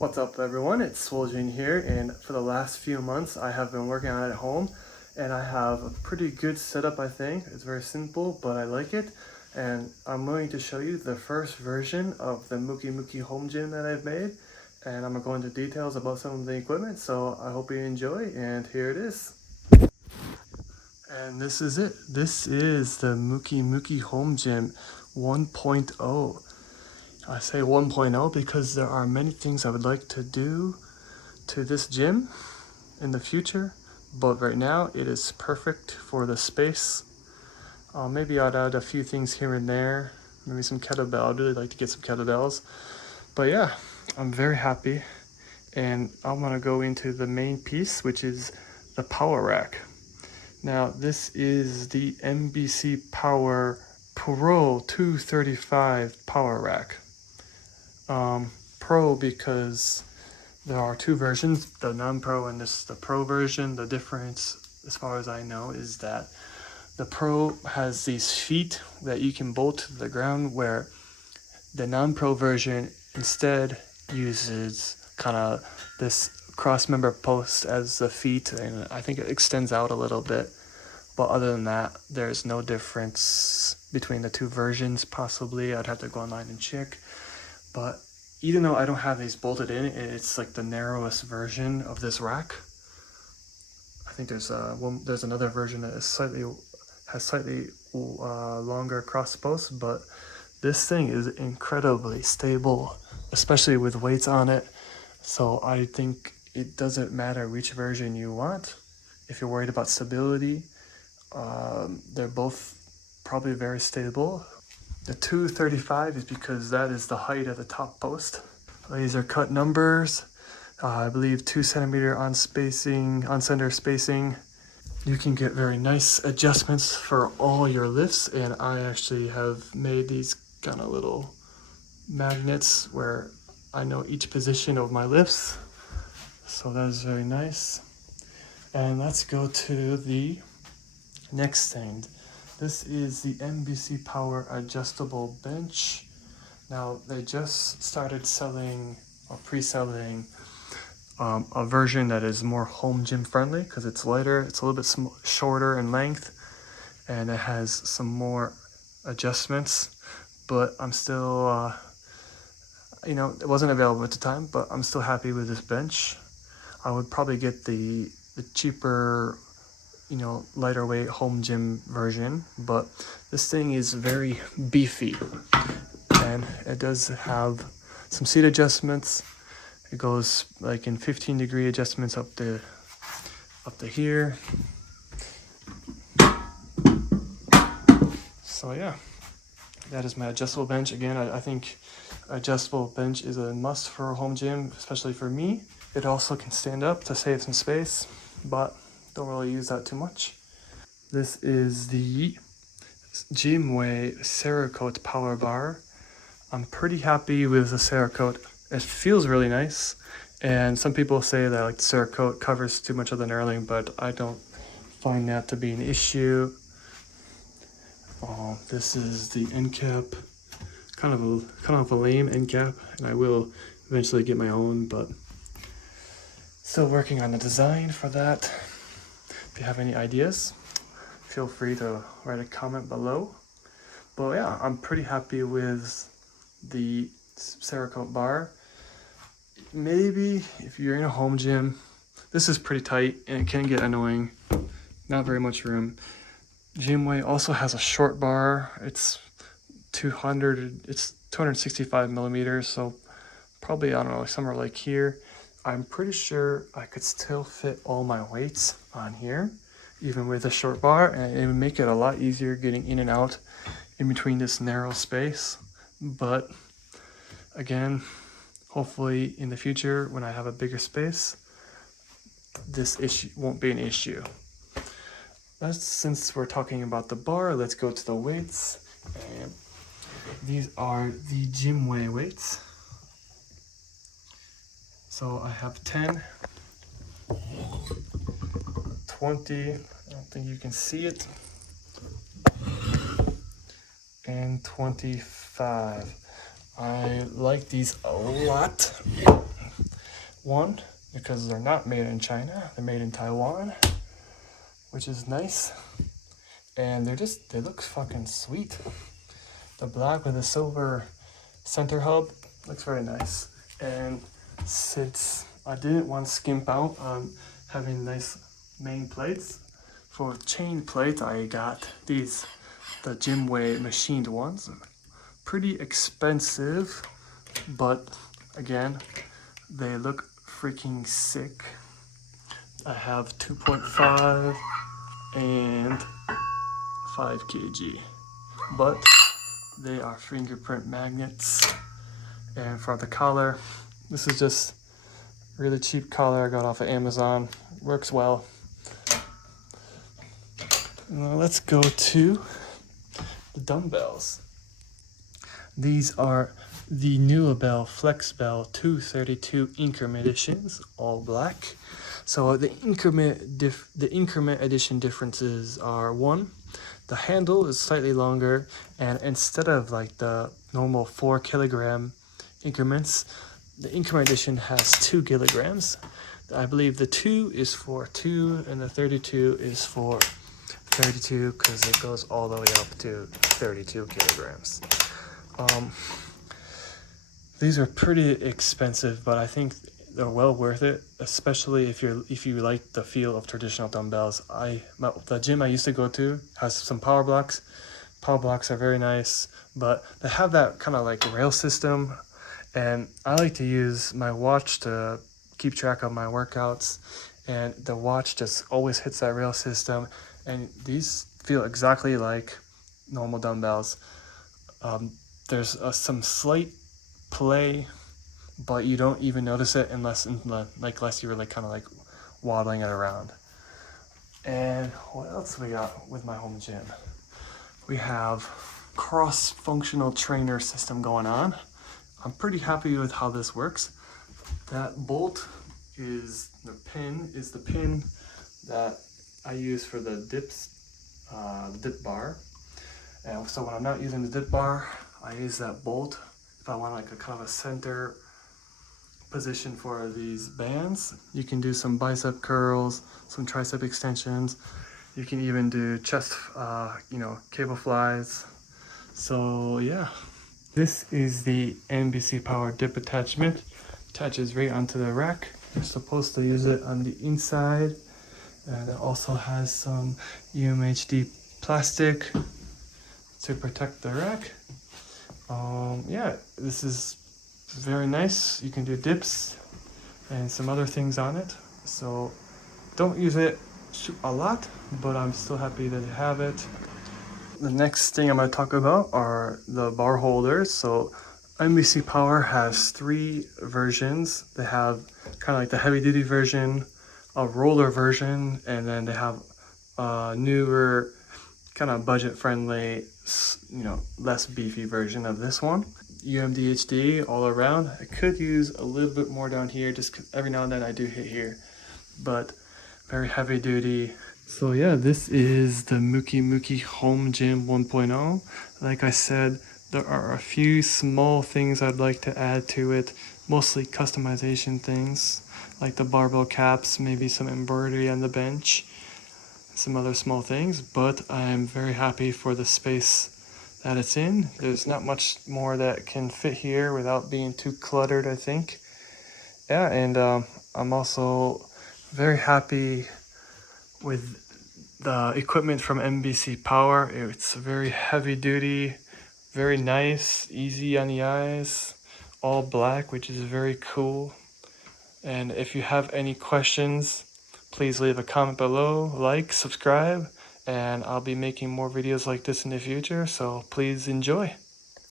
What's up everyone, it's Swoljin here, and for the last few months I have been working on it at home, and I have a pretty good setup. I think it's very simple, but I like it, and I'm going to show you the first version of the Mukimuki home gym that I've made, and I'm going to go into details about some of the equipment, so I hope you enjoy, and here it is. And this is it. This is the Mukimuki home gym 1.0. I say 1.0 because there are many things I would like to do to this gym in the future, but right now it is perfect for the space. Maybe I'd add a few things here and there, maybe some kettlebell. I'd really like to get some kettlebells, but yeah, I'm very happy, and I'm gonna go into the main piece, which is the power rack. Now this is the MBC Power Pro 235 power rack. Pro because there are two versions, the non-pro and the pro version. The difference, as far as I know, is that the pro has these feet that you can bolt to the ground, where the non-pro version instead uses kind of this cross member post as the feet, and I think it extends out a little bit. But other than that, there's no difference between the two versions. Possibly I'd have to go online and check, but even though I don't have these bolted in, it's like the narrowest version of this rack. I think there's another version that is slightly longer cross posts, but this thing is incredibly stable, especially with weights on it. So I think it doesn't matter which version you want. If you're worried about stability, they're both probably very stable. The 235 is because that is the height of the top post. Laser cut numbers, I believe 2 centimeter on center spacing. You can get very nice adjustments for all your lifts, and I actually have made these kind of little magnets where I know each position of my lifts. So that is very nice. And let's go to the next thing. This is the MBC Power Adjustable Bench. Now they just started selling or pre-selling a version that is more home gym friendly because it's lighter, it's a little bit shorter in length, and it has some more adjustments. But I'm still, it wasn't available at the time, but I'm still happy with this bench. I would probably get the cheaper, lighter weight home gym version, but this thing is very beefy, and it does have some seat adjustments. It goes like in 15-degree adjustments up to here. So yeah, that is my adjustable bench. Again, I think adjustable bench is a must for a home gym, especially for me. It also can stand up to save some space, but don't really use that too much. This is the Gymway Cerakote Power Bar. I'm pretty happy with the Cerakote. It feels really nice, and some people say that like the Cerakote covers too much of the knurling, but I don't find that to be an issue. This is the end cap, kind of a lame end cap, and I will eventually get my own, but still working on the design for that. If you have any ideas, feel free to write a comment below. But yeah, I'm pretty happy with the Cerakote bar. Maybe if you're in a home gym, this is pretty tight and it can get annoying. Not very much room. Gymway also has a short bar. It's 265 millimeters, so probably, I don't know, somewhere like here. I'm pretty sure I could still fit all my weights on here, even with a short bar, and it would make it a lot easier getting in and out in between this narrow space. But again, hopefully in the future when I have a bigger space, this issue won't be an issue. Since we're talking about the bar, let's go to the weights. And these are the Gymway weights. So I have 10, 20, I don't think you can see it, and 25. I like these a lot. One, because they're not made in China, they're made in Taiwan, which is nice. And they look fucking sweet. The black with the silver center hub looks very nice. And since I didn't want to skimp out on having nice main plates, for chain plate I got these, the Gymway machined ones. Pretty expensive, but again, they look freaking sick. I have 2.5 and 5 kg, but they are fingerprint magnets. And for the collar, this is just really cheap collar I got off of Amazon. Works well. Now let's go to the dumbbells. These are the Barbell Flex Bell 232 increment editions, all black. So the increment edition differences are: one, the handle is slightly longer, and instead of like the normal 4 kilogram increments, the increment edition has 2 kilograms. I believe the 2 is for 2 and the 32 is for 32, because it goes all the way up to 32 kilograms. These are pretty expensive, but I think they're well worth it, especially if you like the feel of traditional dumbbells. The gym I used to go to has some power blocks. Power blocks are very nice, but they have that kind of like rail system, and I like to use my watch to keep track of my workouts, and the watch just always hits that rail system, and these feel exactly like normal dumbbells. There's some slight play, but you don't even notice it unless you're like kind of like waddling it around. And what else we got with my home gym? We have cross-functional trainer system going on. I'm pretty happy with how this works. That bolt is the pin that I use for the dip bar. And so when I'm not using the dip bar, I use that bolt if I want like a kind of a center position for these bands. You can do some bicep curls, some tricep extensions. You can even do chest, cable flies. So yeah, this is the NBC Power dip attachment. Attaches right onto the rack. You're supposed to use it on the inside. And it also has some UMHD plastic to protect the rack. Yeah, this is very nice. You can do dips and some other things on it. So don't use it a lot, but I'm still happy that I have it. The next thing I'm going to talk about are the bar holders. So NBC Power has 3 versions. They have kind of like the heavy duty version, a roller version, and then they have a newer kind of budget friendly, less beefy version of this one. UMDHD all around. I could use a little bit more down here, just 'cause every now and then I do hit here, but very heavy duty. So yeah, this is the Mukimuki Home Gym 1.0. Like I said, there are a few small things I'd like to add to it, mostly customization things, like the barbell caps, maybe some embroidery on the bench, some other small things, but I'm very happy for the space that it's in. There's not much more that can fit here without being too cluttered, I think. Yeah, and I'm also very happy with the equipment from NBC Power. It's very heavy duty, very nice, easy on the eyes, all black, which is very cool. And if you have any questions, please leave a comment below, like, subscribe, and I'll be making more videos like this in the future, so please enjoy.